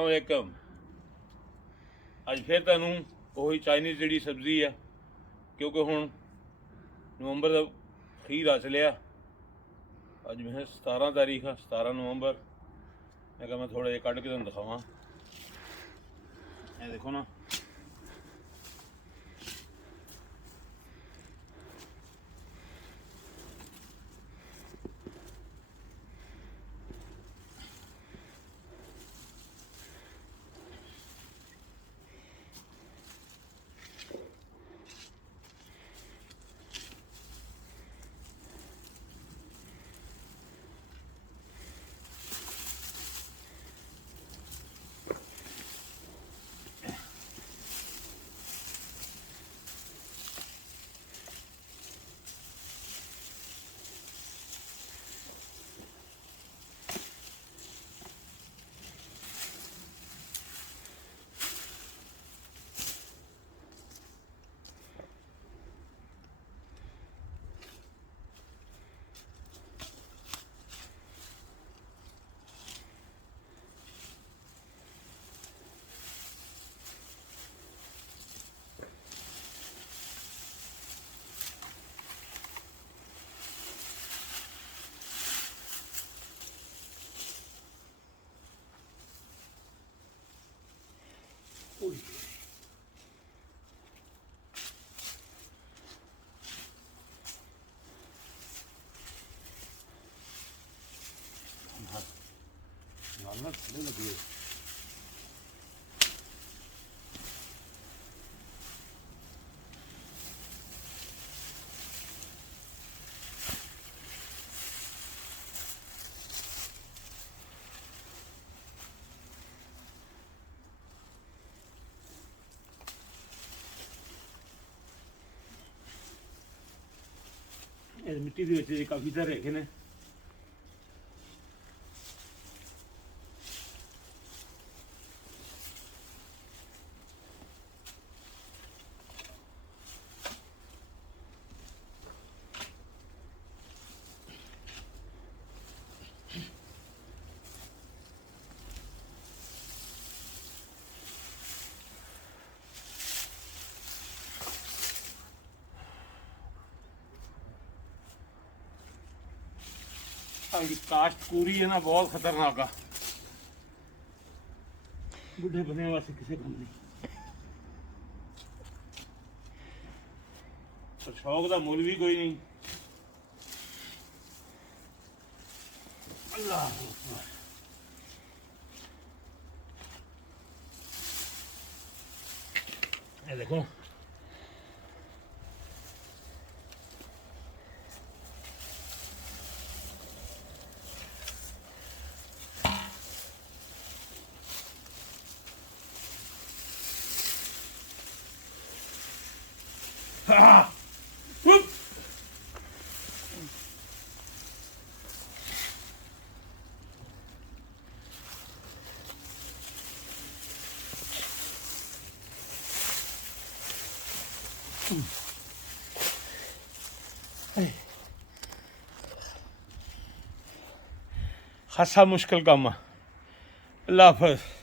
ਵਾਲੇਕਮ। ਅੱਜ ਫਿਰ ਤੁਹਾਨੂੰ ਉਹੀ ਚਾਈਨੀਜ਼ ਜਿਹੜੀ ਸਬਜ਼ੀ ਆ, ਕਿਉਂਕਿ ਹੁਣ ਨਵੰਬਰ ਦਾ ਅਖੀਰ ਆ ਚਲਿਆ। ਅੱਜ ਮੈਂ 17 ਤਾਰੀਖ ਆ, 17 ਨਵੰਬਰ। ਮੈਂ ਕਿਹਾ ਮੈਂ ਥੋੜ੍ਹਾ ਜਿਹਾ ਕੱਢ ਕੇ ਤੁਹਾਨੂੰ ਦਿਖਾਵਾਂ। ਇਹ ਦੇਖੋ ਨਾ, ਨਾਲ ਥੱਲੇ ਲੱਗੀ ਇਹ ਮਿੱਟੀ ਦੇ ਵਿੱਚ ਕਾਫੀ ਤਰ੍ਹਾਂ ਹੈਗੇ ਨੇ। काश्त पूरी है ना, बहुत खतरनाक आ। बुढ़े बने वास्ते किसी काम नहीं, तो शौक का मुल भी कोई नहीं। अल्लाह ये देखो, खासा मुश्किल काम आ। अल्लाह हाफिज़।